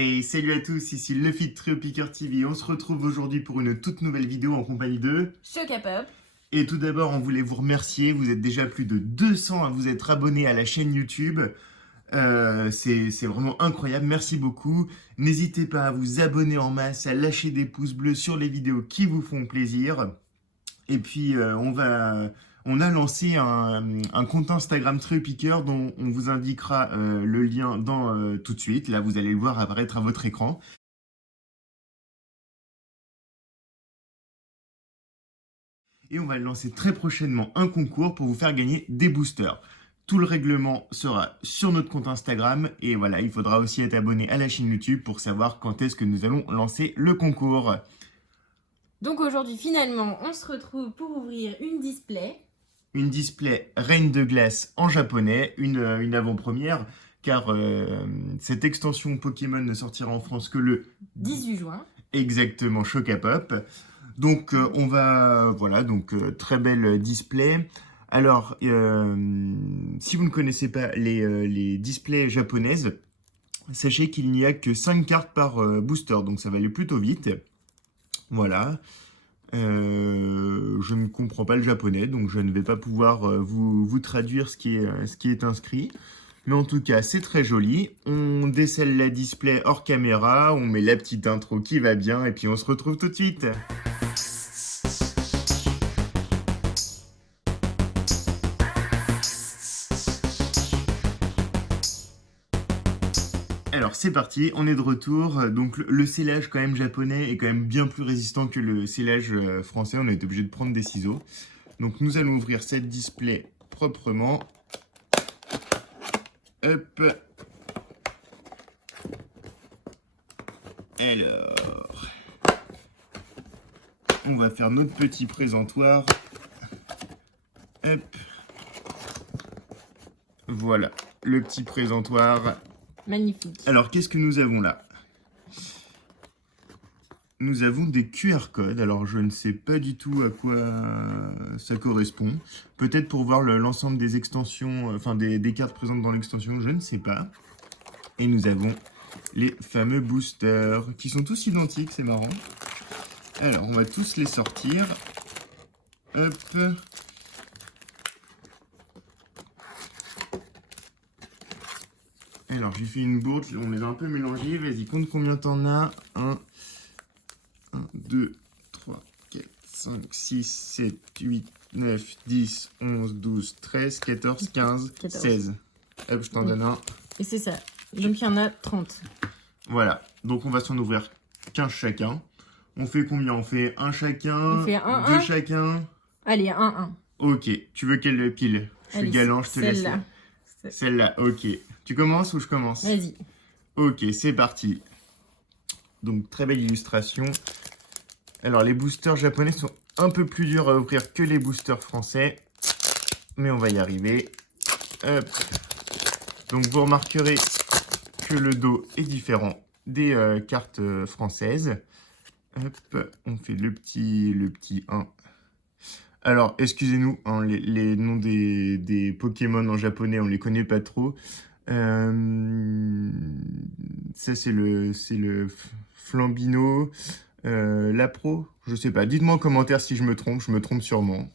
Et salut à tous, ici Luffy de Trio Picker TV. On se retrouve aujourd'hui pour une toute nouvelle vidéo en compagnie de Chocapop. Et tout d'abord, on voulait vous remercier. Vous êtes déjà plus de 200 à vous être abonnés à la chaîne YouTube. C'est vraiment incroyable. Merci beaucoup. N'hésitez pas à vous abonner en masse, à lâcher des pouces bleus sur les vidéos qui vous font plaisir. Et puis, on a lancé un compte Instagram Trio Picker dont on vous indiquera le lien tout de suite. Là, vous allez le voir apparaître à votre écran. Et on va lancer très prochainement un concours pour vous faire gagner des boosters. Tout le règlement sera sur notre compte Instagram et voilà, il faudra aussi être abonné à la chaîne YouTube pour savoir quand est-ce que nous allons lancer le concours. Donc aujourd'hui, finalement, on se retrouve pour ouvrir une display. Une display Reine de glace en japonais, une avant-première, car cette extension Pokémon ne sortira en France que le 18 juin. Exactement, Chocapop. Donc voilà, donc très belle display. Alors, si vous ne connaissez pas les displays japonaises, sachez qu'il n'y a que 5 cartes par booster, donc ça va aller plutôt vite. Voilà. Je ne comprends pas le japonais, donc je ne vais pas pouvoir vous traduire ce qui est inscrit. Mais en tout cas, c'est très joli. On décèle la display hors caméra, on met la petite intro qui va bien, et puis on se retrouve tout de suite. Alors c'est parti, on est de retour. Donc le scellage quand même japonais est quand même bien plus résistant que le scellage français. On a été obligé de prendre des ciseaux. Donc nous allons ouvrir cette display proprement. Hop. Alors, on va faire notre petit présentoir. Hop. Voilà, le petit présentoir. Magnifique. Alors, qu'est-ce que nous avons là? Nous avons des QR codes. Alors, je ne sais pas du tout à quoi ça correspond. Peut-être pour voir l'ensemble des extensions, enfin des cartes présentes dans l'extension, je ne sais pas. Et nous avons les fameux boosters, qui sont tous identiques, c'est marrant. Alors, on va tous les sortir. Hop. Alors, j'ai fait une bourde, on les a un peu mélangés. Vas-y, compte combien t'en as. 1, 2, 3, 4, 5, 6, 7, 8, 9, 10, 11, 12, 13, 14, 15, 16. Hop, je t'en donne un. Et c'est ça. Donc il y en a 30. Voilà, donc on va s'en ouvrir 15 chacun. On fait combien? On fait un chacun, On fait un, deux un. chacun. Allez, 1-1. Ok, tu veux quelle pile? Je suis galant, je te laisse. Celle-là. Celle-là, ok. Tu commences ou je commence? Vas-y. Ok, c'est parti. Donc, très belle illustration. Alors, les boosters japonais sont un peu plus durs à ouvrir que les boosters français. Mais on va y arriver. Hop. Donc, vous remarquerez que le dos est différent des cartes françaises. Hop, on fait le petit 1. Alors, excusez-nous, hein, les noms des Pokémon en japonais, on les connaît pas trop. Ça, c'est le Flambino. Lapro, je sais pas. Dites-moi en commentaire si je me trompe sûrement.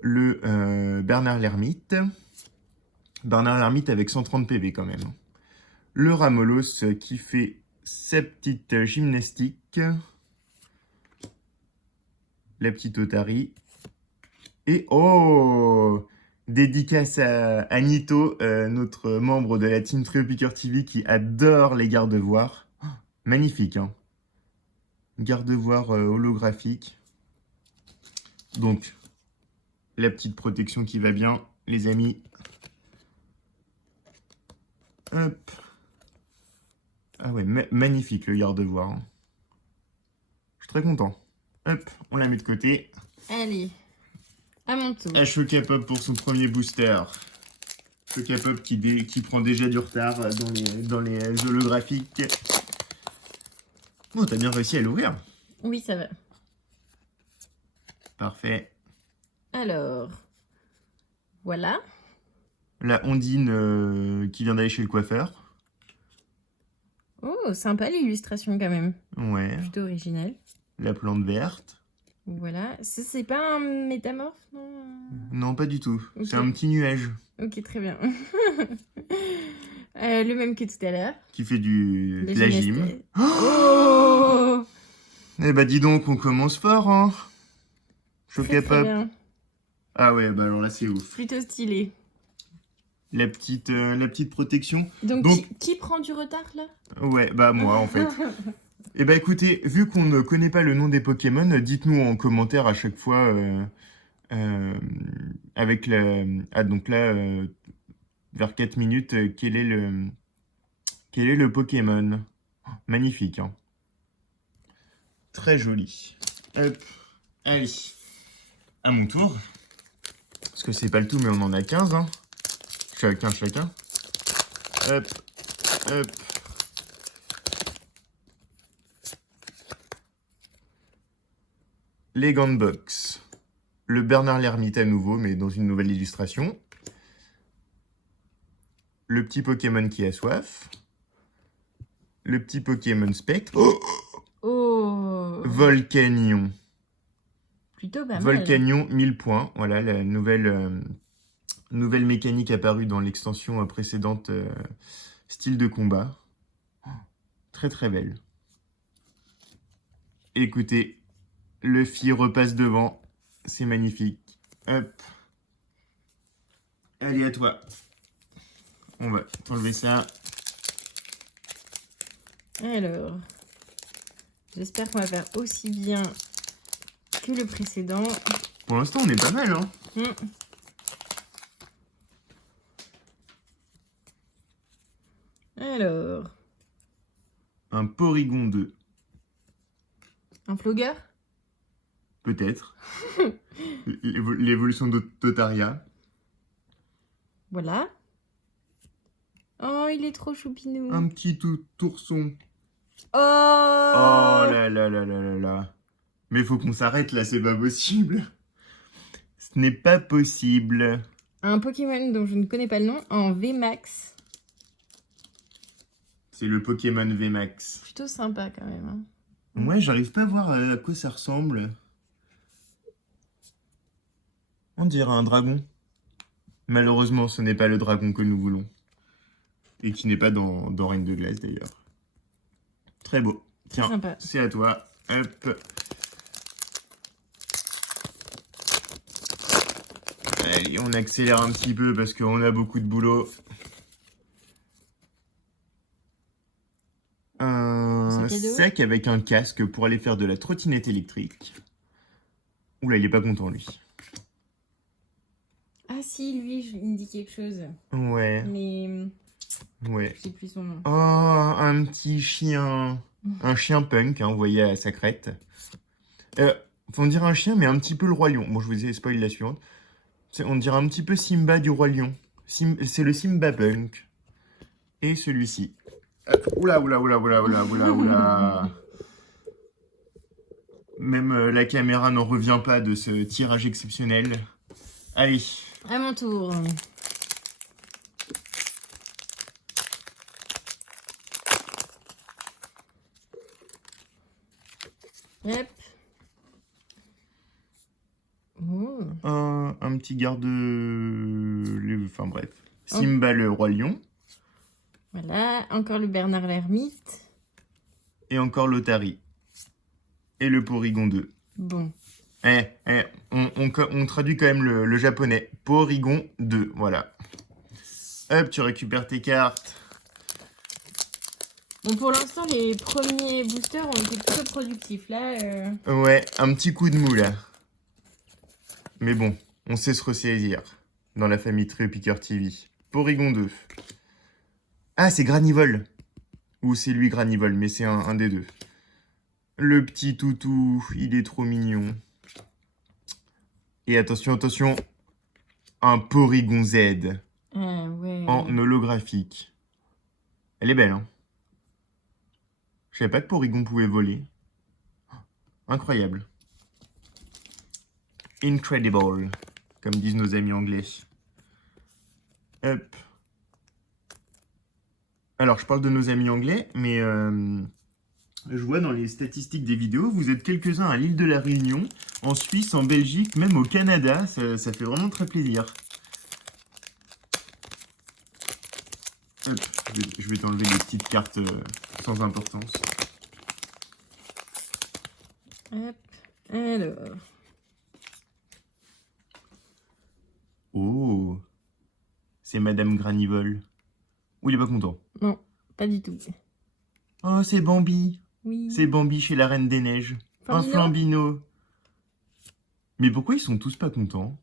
Le Bernard l'Ermite. Bernard l'Ermite avec 130 PV quand même. Le Ramolos qui fait sa petite gymnastique. La petite Otari. Et oh, dédicace à Nito, notre membre de la team Trio Picker TV qui adore les garde-voirs. Oh, magnifique, hein. Garde-voire holographique. Donc, la petite protection qui va bien, les amis. Hop. Ah ouais, magnifique le garde-voire, hein. Je suis très content. Hop, on la met de côté. Allez. À mon tour. Chocapop pour son premier booster. Chocapop qui prend déjà du retard dans les holographiques. Oh, t'as bien réussi à l'ouvrir. Oui, ça va. Parfait. Alors. Voilà. La Ondine qui vient d'aller chez le coiffeur. Oh, sympa l'illustration quand même. Ouais. Plutôt original. La plante verte. Voilà. C'est pas un métamorphe, non? Non, pas du tout. Ok. C'est un petit nuage Ok, très bien. Le même que tout à l'heure. qui fait de la gymnastique. gym. Oh! Eh bah dis donc, on commence fort, hein. Très Chocapop. bien. Ah ouais, bah alors là, c'est ouf. Plutôt stylé. La petite protection. Donc, Donc- qui prend du retard là? Ouais, bah moi, en fait. Eh bah écoutez, vu qu'on ne connaît pas le nom des Pokémon, dites-nous en commentaire à chaque fois euh, avec la... Ah donc là, vers 4 minutes, quel est le Pokémon? Magnifique, hein. Très joli. Hop, allez. À mon tour. Parce que c'est pas le tout, mais on en a 15, hein. Chacun. Hop, hop. Les Gantbox. Le Bernard l'Ermite à nouveau, mais dans une nouvelle illustration. Le petit Pokémon qui a soif. Le petit Pokémon Spectre. Oh, Oh! Volcanion. Plutôt pas mal. Volcanion, 1000 points. Voilà, la nouvelle mécanique apparue dans l'extension précédente style de combat. Très très belle. Écoutez, Luffy repasse devant. C'est magnifique. Hop. Allez, à toi. On va t'enlever ça. Alors, j'espère qu'on va faire aussi bien que le précédent. Pour l'instant, on est pas mal, hein. Alors, Un Porygon 2. un flogger? Peut-être. L'évolution d'Otaria. Voilà. Oh, il est trop choupinou. Un petit ourson. Oh! Oh là là là là là là. Mais faut qu'on s'arrête là, c'est pas possible. Ce n'est pas possible. Un Pokémon dont je ne connais pas le nom en VMAX. C'est le Pokémon VMAX. Plutôt sympa quand même. Hein. Ouais, j'arrive pas à voir à quoi ça ressemble. On dirait un dragon. Malheureusement, ce n'est pas le dragon que nous voulons. Et qui n'est pas dans Reine de Glace d'ailleurs. Très beau. Très Tiens, sympa. c'est à toi. Hop. Allez, on accélère un petit peu parce qu'on a beaucoup de boulot. Un Sac à dos. sac avec un casque pour aller faire de la trottinette électrique. Oula, il est pas content lui. Ah si, lui, il me dit quelque chose. Ouais, Mais ouais. je sais plus son nom. Oh, un petit chien. Un chien punk, hein, vous voyez à sa crête. On dirait un chien, mais un petit peu le Roi Lion. Bon, je vous ai spoilé la suivante. On dirait un petit peu Simba du Roi Lion. C'est le Simba punk. Et celui-ci. Oula. Même la caméra n'en revient pas de ce tirage exceptionnel. Allez. À mon tour. Yep. Oh. Un petit garde... Enfin bref. Simba le Roi Lion. Voilà, encore le Bernard l'Ermite. Et encore l'Otari. Et le Porygon 2. Bon. On traduit quand même le japonais. Porygon 2, voilà. Hop, tu récupères tes cartes. Bon, pour l'instant, les premiers boosters ont été plutôt productifs. Là, Ouais, un petit coup de mou là. Mais bon, on sait se ressaisir. Dans la famille Trio Picker TV. Porygon 2. Ah, c'est Granivol. Ou c'est lui Granivol, mais c'est un des deux. Le petit toutou, il est trop mignon. Et attention, un Porygon Z ouais. en holographique. Elle est belle, hein. Je savais pas que Porygon pouvait voler. Incroyable. Incredible, comme disent nos amis anglais. Hop. Alors, je parle de nos amis anglais, mais je vois dans les statistiques des vidéos, vous êtes quelques-uns à l'île de la Réunion, en Suisse, en Belgique, même au Canada. Ça fait vraiment très plaisir. Hop, je vais t'enlever les petites cartes sans importance. Hop. Alors. Oh, c'est Madame Granivol. Oh, il est pas content. Non, pas du tout. Oh, c'est Bambi. Oui. C'est Bambi chez la Reine des Neiges. Un Flambino. Flambino. Mais pourquoi ils sont tous pas contents?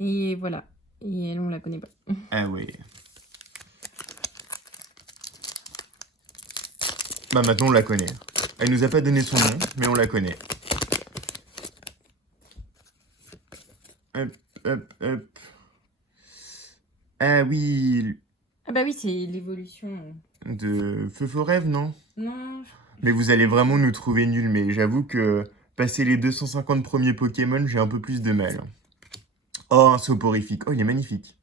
Et voilà. Et elle, on la connaît pas. Ah ouais. Bah maintenant on la connaît. Elle nous a pas donné son nom, mais on la connaît. Hop, hop, hop. Ah oui, Ah bah oui, c'est l'évolution. de Feu Faux Rêve, non? Non. Mais vous allez vraiment nous trouver nuls, mais j'avoue que passer les 250 premiers Pokémon, j'ai un peu plus de mal. Oh, un soporifique. Oh, il est magnifique.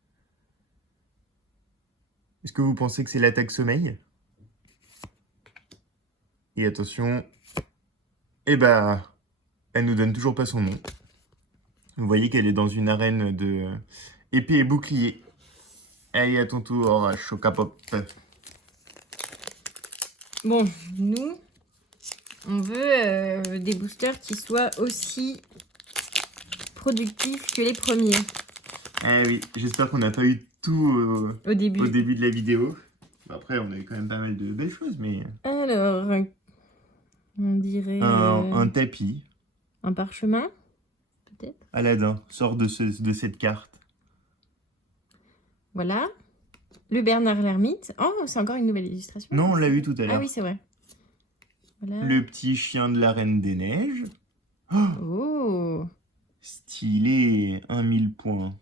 Est-ce que vous pensez que c'est l'attaque sommeil? Et attention. Eh bah, elle nous donne toujours pas son nom. Vous voyez qu'elle est dans une arène de épée et bouclier. Allez, à ton tour, Chocapop. Bon, nous, on veut des boosters qui soient aussi productifs que les premiers Eh oui, j'espère qu'on n'a pas eu tout au début. au début de la vidéo. Après, on a eu quand même pas mal de belles choses, mais... Alors, on dirait Un tapis. un parchemin, peut-être. Aladdin, sort de cette carte. Voilà. Le Bernard l'ermite. Oh, c'est encore une nouvelle illustration. Non, on l'a vu tout à Ah l'heure. oui, c'est vrai. Voilà. Le petit chien de la Reine des Neiges. Oh, Stylé, 1000 points.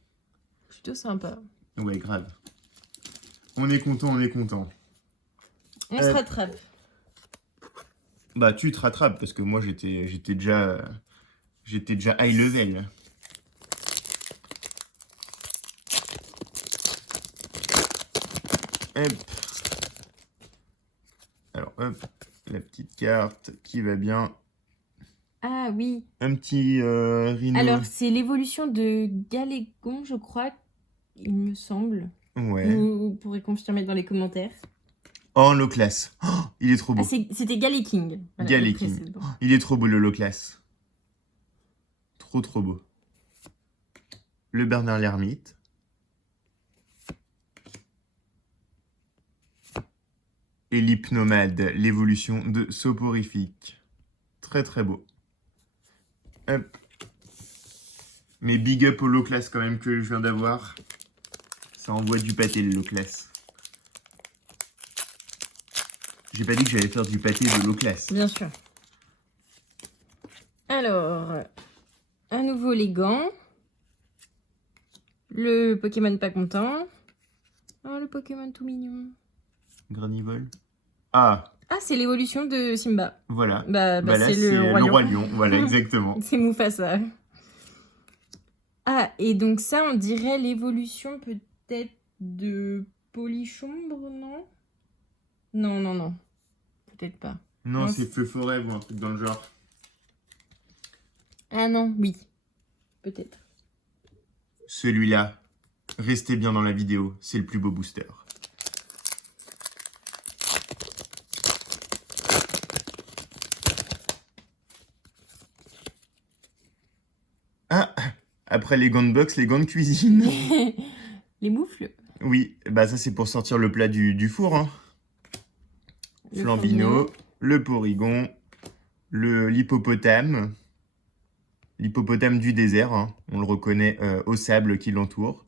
plutôt sympa. Ouais, grave. On est content, on est content. On se rattrape. Bah, tu te rattrapes, parce que moi, j'étais déjà high level. Hop. Alors, hop, la petite carte qui va bien. Ah oui. Un petit rhino. Alors, c'est l'évolution de Galégon, je crois, il me semble. Ouais. Vous pourrez confirmer dans les commentaires. Oh, Loclas. Oh, il est trop beau. Ah, c'était Galéking. Voilà, Galéking. le précédent. Il est trop beau, le Loclas. Trop, trop beau. Le Bernard l'ermite. Et l'hypnomade, l'évolution de soporifique. Très, très beau. Hop. Mais big up au Loclas quand même que je viens d'avoir. Ça envoie du pâté, le Loclas. J'ai pas dit que j'allais faire du pâté de Loclas. Bien sûr. Alors, à nouveau les gants. Le Pokémon pas content. Oh, le Pokémon tout mignon. Granivol. Ah, Ah, c'est l'évolution de Simba. voilà. Bah Là, c'est le roi lion. lion. Voilà, exactement. C'est Mufasa. Ah, et donc ça, on dirait l'évolution peut-être de Polichombre, non? Non, non, non. Peut-être pas. Non, Non, c'est Feu Forêt ou un truc dans le genre. Ah non, oui. Peut-être. Celui-là, restez bien dans la vidéo, c'est le plus beau booster. Ah, après les gants de boxe, les gants de cuisine. Les moufles. Oui, bah ça c'est pour sortir le plat du four. Hein. Le Flambino, le Porygon, l'hippopotame. L'hippopotame du désert, hein. On le reconnaît au sable qui l'entoure.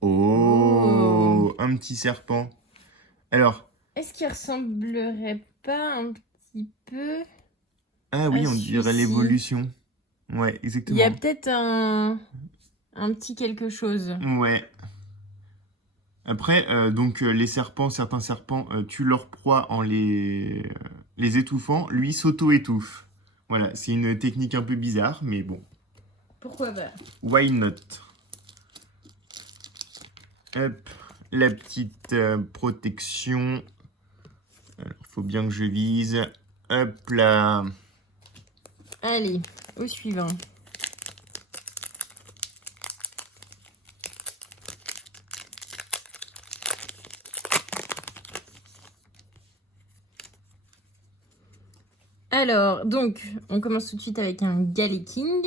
Oh, un petit serpent. Alors. Est-ce qu'il ressemblerait pas un petit peu Ah oui, à on dirait celui-ci? l'évolution. Ouais, Il exactement. y a peut-être un petit quelque chose. Ouais. Après, les serpents, certains serpents tuent leur proie en les étouffant. Lui s'auto-étouffe. Voilà, c'est une technique un peu bizarre, mais bon. Pourquoi pas? Why not? Hop. la petite protection. Alors, faut bien que je vise. Hop là. Allez, au suivant. Alors, donc, on commence tout de suite avec un Galaking.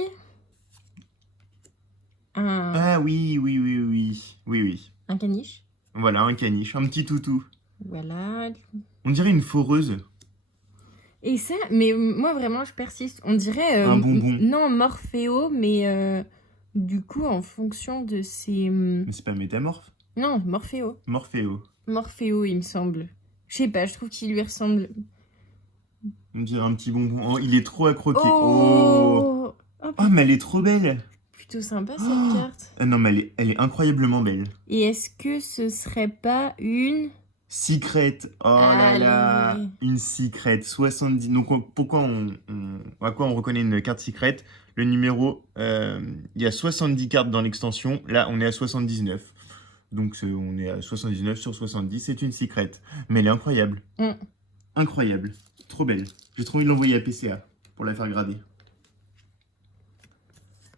Ah oui, oui, oui, oui. Oui, oui. Un caniche. Voilà, un caniche, un petit toutou. Voilà. On dirait une foreuse. Et ça, mais moi vraiment, je persiste. On dirait... Un bonbon. Non, Morpheo, mais du coup, en fonction de ses... Mais c'est pas métamorphe. Non, Morpheo. Morphéo. Morpheo, il me semble. Je sais pas, je trouve qu'il lui ressemble. On dirait un petit bonbon. Oh, il est trop à croquer. Oh, Oh, mais elle est trop belle. plutôt sympa cette Oh. carte. Ah non, mais elle est incroyablement belle. Et est-ce que ce serait pas une... Secret. Oh là là. Allez. Une secret. 70. Donc, pourquoi à quoi on reconnaît une carte secret? Le numéro, il y a 70 cartes dans l'extension. Là, on est à 79. Donc, on est à 79 sur 70. C'est une secret. Mais elle est incroyable. Mm. Incroyable. Trop belle. J'ai trop envie de l'envoyer à PCA pour la faire grader.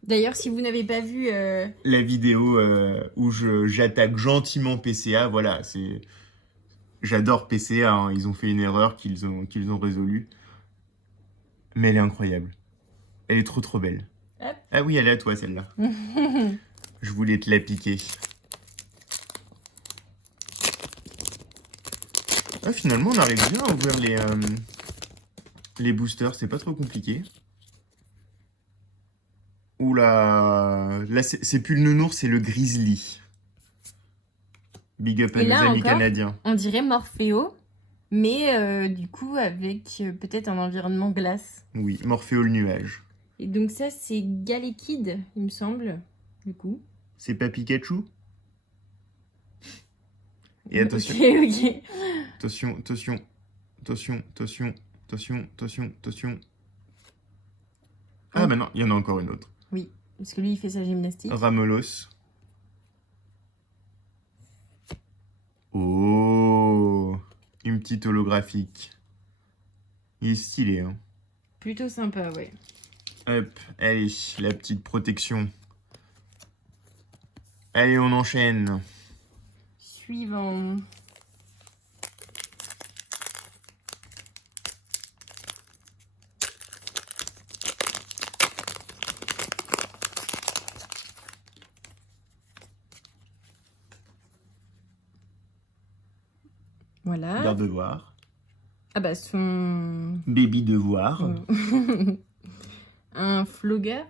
D'ailleurs, si vous n'avez pas vu... La vidéo où j'attaque gentiment PCA, voilà, c'est... J'adore PCA, hein. Ils ont fait une erreur qu'ils ont résolue. Mais elle est incroyable. Elle est trop trop belle. Hop. Ah oui, elle est à toi celle-là. Je voulais te la piquer. Ah, finalement, on arrive bien à ouvrir les boosters, c'est pas trop compliqué. Oula, là c'est plus le nounours, c'est le grizzly. Big up à Et nos là amis encore, canadiens. on dirait Morpheo, mais du coup avec peut-être un environnement glace. Oui, Morphéo le nuage. Et donc ça, c'est Galekid, il me semble, du coup. C'est pas Pikachu? Et attention, Ok. attention, attention, attention, attention, attention, attention, attention. Ah Oh. bah non, il y en a encore une autre. Oui, parce que lui, il fait sa gymnastique. Ramolos. Oh, une petite holographique. Il est stylé, hein. Plutôt sympa, ouais. Hop, allez, la petite protection. Allez, on enchaîne. Suivant. Voilà. Garde devoir. Ah bah son... Baby devoir. Un Flogger.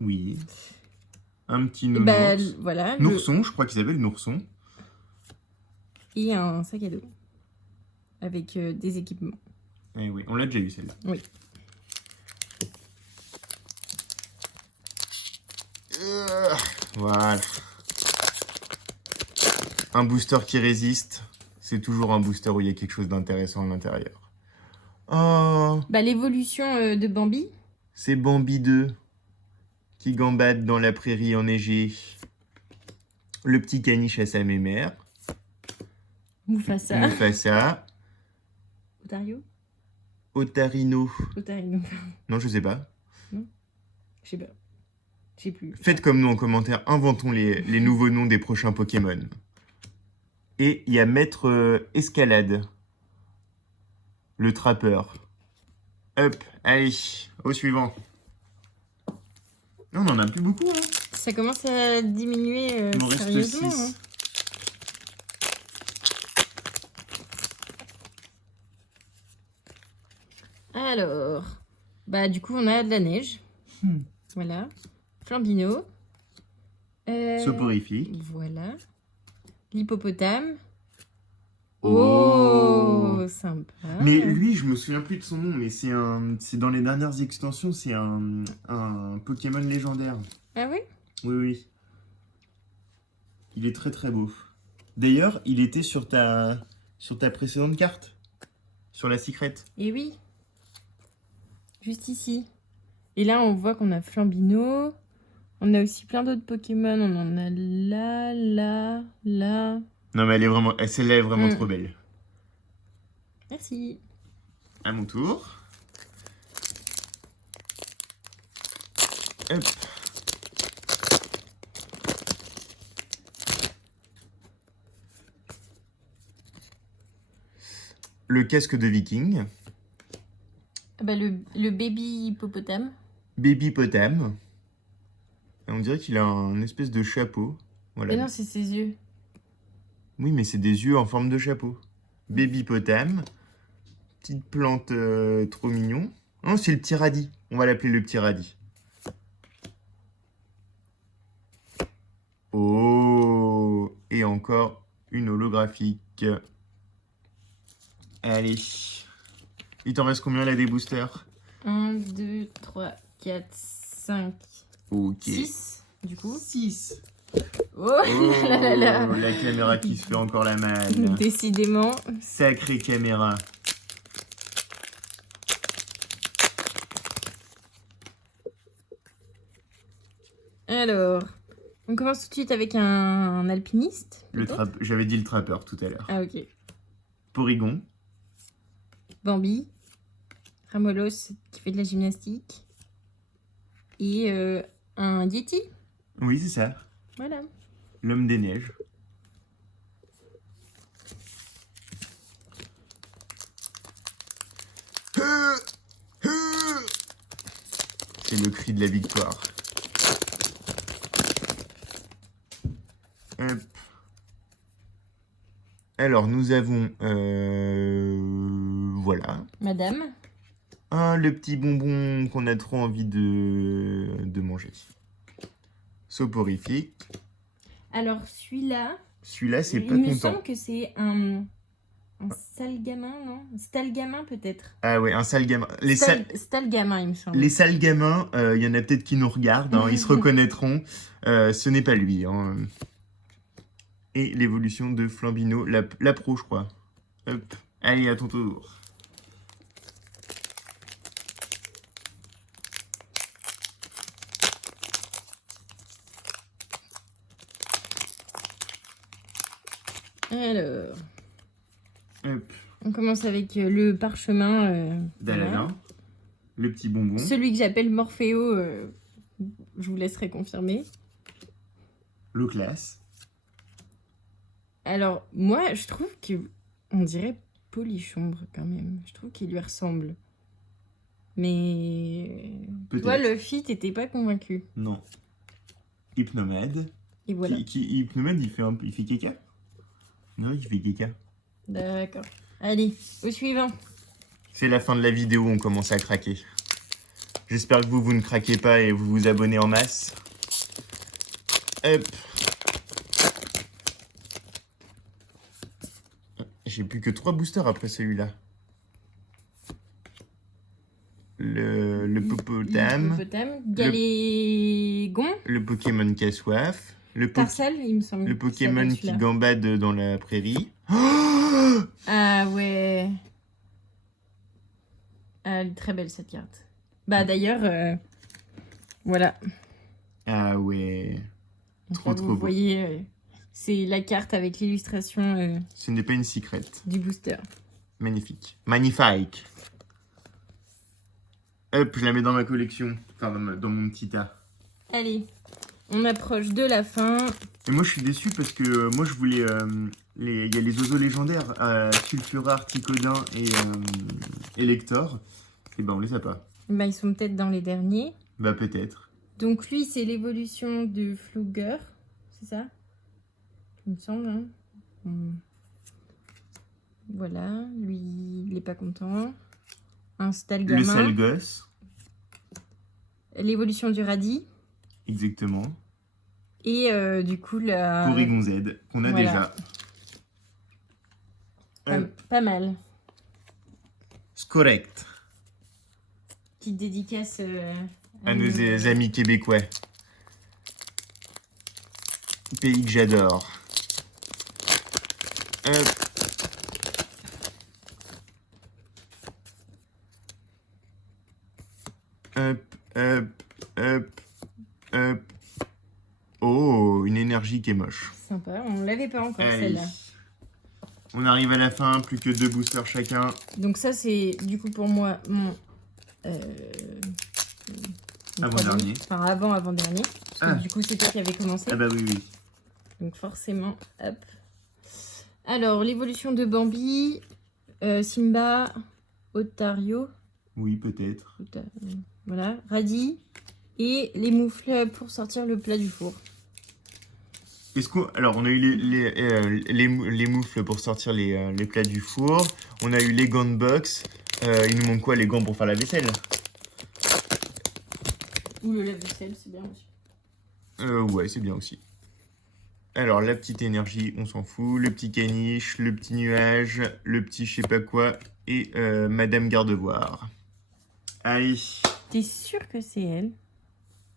Oui. Un petit Et nounours. bah voilà. Nourson, je crois qu'il s'appelle Nourson. Et un sac à dos. Avec des équipements. Eh oui, on l'a déjà eu celle-là. Oui. Voilà. Un booster qui résiste, c'est toujours un booster où il y a quelque chose d'intéressant à l'intérieur. Oh, Bah l'évolution de Bambi. c'est Bambi 2 qui gambade dans la prairie enneigée. Le petit caniche à sa mémère. Mufasa. Mufasa. Otario. Otarino. Otarino. Non, je sais pas. Je sais pas. Je sais plus. Faites comme nous en commentaire, inventons les nouveaux noms des prochains Pokémon. Et il y a Maître Escalade. Le trappeur. Hop, allez, au suivant. On en a plus beaucoup, hein. Ça commence à diminuer Il m'en reste sérieusement. 6. Hein. Alors, bah du coup on a de la neige. Voilà. Flambino. Soporifique. Voilà. L'hippopotame. Oh. Oh, sympa. Mais lui, je me souviens plus de son nom, mais c'est dans les dernières extensions, c'est un Pokémon légendaire. Ah oui? Oui, oui. Il est très très beau. D'ailleurs, il était sur ta précédente carte. Sur la secret. Et oui. Juste ici. Et là, on voit qu'on a Flambino. On a aussi plein d'autres Pokémon. On en a là, là, là. Non, mais celle-là est vraiment Mm. trop belle. Merci. À mon tour. Hop. Le casque de viking. Ah bah, le baby hippopotame. Baby Potam. On dirait qu'il a un espèce de chapeau. Voilà. Et non, c'est ses yeux. Oui, mais c'est des yeux en forme de chapeau. Baby Potam. Petite plante trop mignon. Non, c'est le petit radis. On va l'appeler le petit radis. Oh! Et encore une holographique. Allez. Il t'en reste combien là des boosters? 1, 2, 3, 4, 5, Ok. 6, du coup. 6. Oh là là là. Oh, la caméra qui se fait encore la malle. Décidément. Sacrée caméra. Alors, on commence tout de suite avec un alpiniste. J'avais dit le trappeur tout à l'heure. Ah, ok. Porygon. Bambi. Ramolos qui fait de la gymnastique. Et un Yeti. Oui, c'est ça. Voilà. L'homme des neiges. C'est le cri de la victoire. Hop. Alors, nous avons... voilà. Madame. Ah, le petit bonbon qu'on a trop envie de manger. Soporifique. Alors, celui-là... Celui-là, c'est pas Il me content. semble que c'est un sale gamin, non? Stal gamin, peut-être. Ah ouais, un sale gamin. Stal gamin, il me semble. Les sales gamins, il y en a peut-être qui nous regardent, hein, ils se reconnaîtront. Ce n'est pas lui. Hein. Et l'évolution de Flambino, la pro, je crois. Hop. Allez, à ton tour. Alors, Hop. on commence avec le parchemin D'Aladin. voilà. Le petit bonbon. Celui que j'appelle Morphéo, je vous laisserai confirmer. L'eau classe. Alors, moi, je trouve que on dirait Polychombre quand même. Je trouve qu'il lui ressemble. Mais Peut-être. toi, le fit, t'étais pas convaincu. Non. Hypnomède. Et voilà. Hypnomède, il fait caca? Non, il fait caca. D'accord. Allez, au suivant. C'est la fin de la vidéo, on commence à craquer. J'espère que vous ne craquez pas et vous vous abonnez en masse. Hop. J'ai plus que 3 boosters après celui-là. Le Popotam. Galégon. Le Pokémon qui a soif. Tarsal, il me semble. Le Pokémon qui gambade dans la prairie. Ah ouais. Ah, elle est très belle cette carte. Bah d'ailleurs, voilà. Ah ouais. Donc, Trop là, trop vous beau. voyez, c'est la carte avec l'illustration Ce n'est pas une secret. du booster. Magnifique. Magnifique. Hop, je la mets dans ma collection. Enfin, dans mon petit tas. Allez, on approche de la fin. Et moi, je suis déçu parce que moi, je voulais... il y a les oiseaux légendaires, Sulfura, Articodin et Lector. Et ben, on les a pas. Bah, ils sont peut-être dans les derniers. Bah, peut-être. Donc lui, c'est l'évolution de Flugger. C'est ça? Il me semble. Hein. Voilà, lui, il est pas content. Un sale gamin. Le sale gosse. L'évolution du radis. Exactement. Et du coup, la... Porygon Z, qu'on a Voilà. déjà. Pas mal. C'est correct. Petite dédicace À nos amis québécois. Pays que j'adore. Hop. Hop, hop, hop, hop. Oh, une énergie qui est moche. Sympa, on l'avait pas encore Allez. celle-là. On arrive à la fin, plus que 2 boosters chacun. Donc ça, c'est du coup pour moi mon... Avant-dernier. Enfin, avant-dernier. Parce que du coup, c'est toi qui avais commencé. Ah bah oui, oui. Donc forcément, hop. Alors, l'évolution de Bambi, Simba, Otario. Oui, peut-être. Voilà, radis. Et les moufles pour sortir le plat du four. Alors, on a eu les moufles pour sortir les plats du four. On a eu les gants de boxe. Il nous manque quoi? Les gants pour faire la vaisselle? Ou le lave-vaisselle, c'est bien aussi. Ouais, c'est bien aussi. Alors, la petite énergie, on s'en fout. Le petit caniche, le petit nuage, le petit je sais pas quoi. Et Madame Gardevoir. Allez. T'es sûr que c'est elle?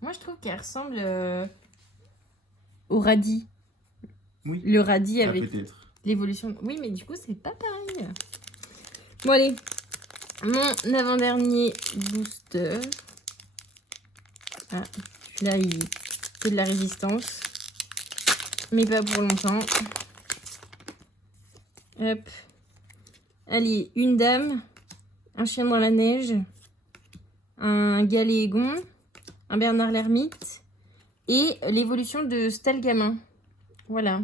Moi, je trouve qu'elle ressemble au radis. Oui. Le radis avec peut-être. l'évolution. Oui, mais du coup, c'est pas pareil. Bon, allez. Mon avant-dernier booster. Ah, celui-là, il fait de la résistance. Mais pas pour longtemps. Hop. Allez, une dame. Un chien dans la neige. Un galégon. Un Bernard l'ermite. Et l'évolution de Stalgamin. Voilà.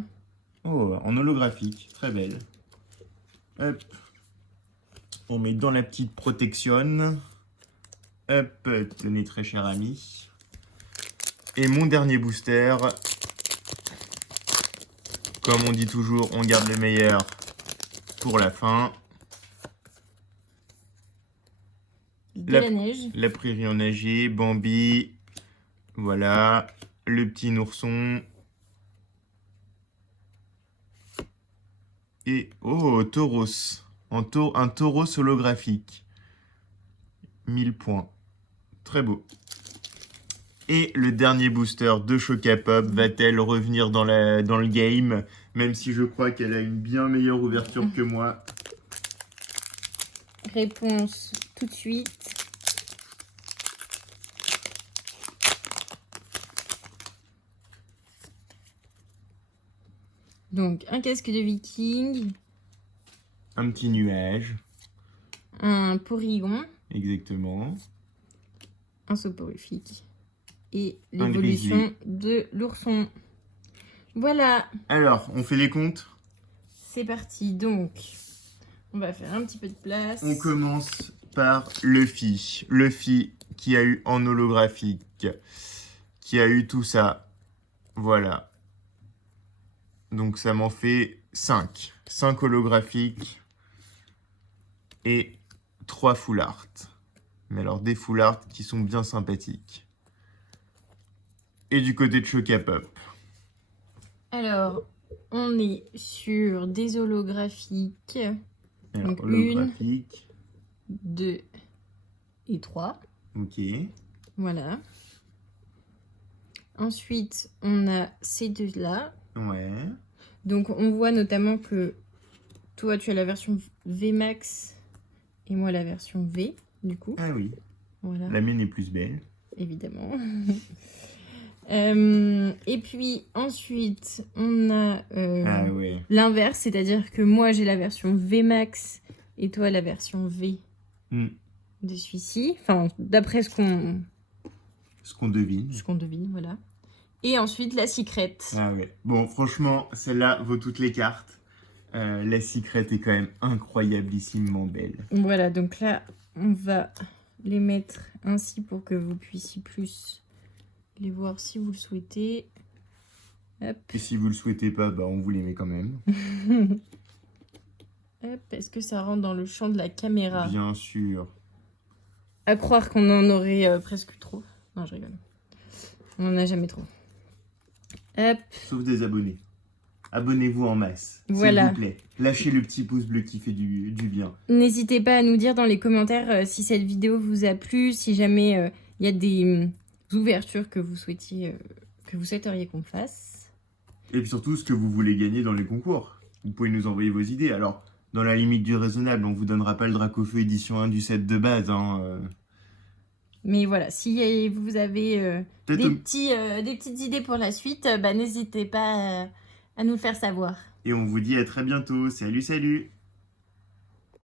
Oh, en holographique. Très belle. Hop. On met dans la petite protection. Hop, tenez très cher ami. Et mon dernier booster. Comme on dit toujours, on garde le meilleur pour la fin. De la neige. La prairie enneigée, Bambi. Voilà. Le petit nourson. Et, oh, Tauros. Un Tauros holographique. 1000 points. Très beau. Et le dernier booster de Chocapop, va-t-elle revenir dans le game? Même si je crois qu'elle a une bien meilleure ouverture que moi. Réponse tout de suite. Donc, un casque de viking. Un petit nuage. Un porygon. Exactement. Un soporifique. Et Un l'évolution de l'ourson. Voilà. Alors, on fait les comptes. C'est parti. Donc, on va faire un petit peu de place. On commence par Luffy. Luffy qui a eu en holographique. Qui a eu tout ça. Voilà. Donc ça m'en fait 5. 5 holographiques. Et 3 full art. Mais alors des full art qui sont bien sympathiques. Et du côté de Chocapop. Alors, on est sur des holographiques. Alors, Donc, holographique. 2 et 3. Ok. Voilà. Ensuite, on a ces deux-là. Ouais. Donc, on voit notamment que toi, tu as la version VMAX et moi, la version V, du coup. Ah oui. Voilà, La mienne est plus belle. évidemment. Et puis, ensuite, on a Ah ouais. l'inverse, c'est-à-dire que moi, j'ai la version VMAX et toi, la version V Hmm. de celui-ci. Enfin, d'après ce qu'on devine. voilà. Et ensuite, la secret. Ah ouais. Bon, franchement, celle-là vaut toutes les cartes. La secret est quand même incroyablissimement belle. Voilà, donc là, on va les mettre ainsi pour que vous puissiez plus les voir si vous le souhaitez. Hop. Et si vous le souhaitez pas, bah on vous les met quand même. Hop, est-ce que ça rentre dans le champ de la caméra? Bien sûr. À croire qu'on en aurait presque trop. Non, je rigole. On en a jamais trop. Hop. Sauf des abonnés. Abonnez-vous en masse, Voilà. s'il vous plaît. Lâchez le petit pouce bleu qui fait du bien. N'hésitez pas à nous dire dans les commentaires si cette vidéo vous a plu, si jamais il y a des ouvertures que vous souhaiteriez qu'on fasse. Et puis surtout, ce que vous voulez gagner dans les concours. Vous pouvez nous envoyer vos idées. Alors, dans la limite du raisonnable, on vous donnera pas le Dracofeu édition 1 du set de base. Hein. Mais voilà, si vous avez Peut-être des petites idées pour la suite, bah, n'hésitez pas à nous le faire savoir. Et on vous dit à très bientôt. Salut, salut!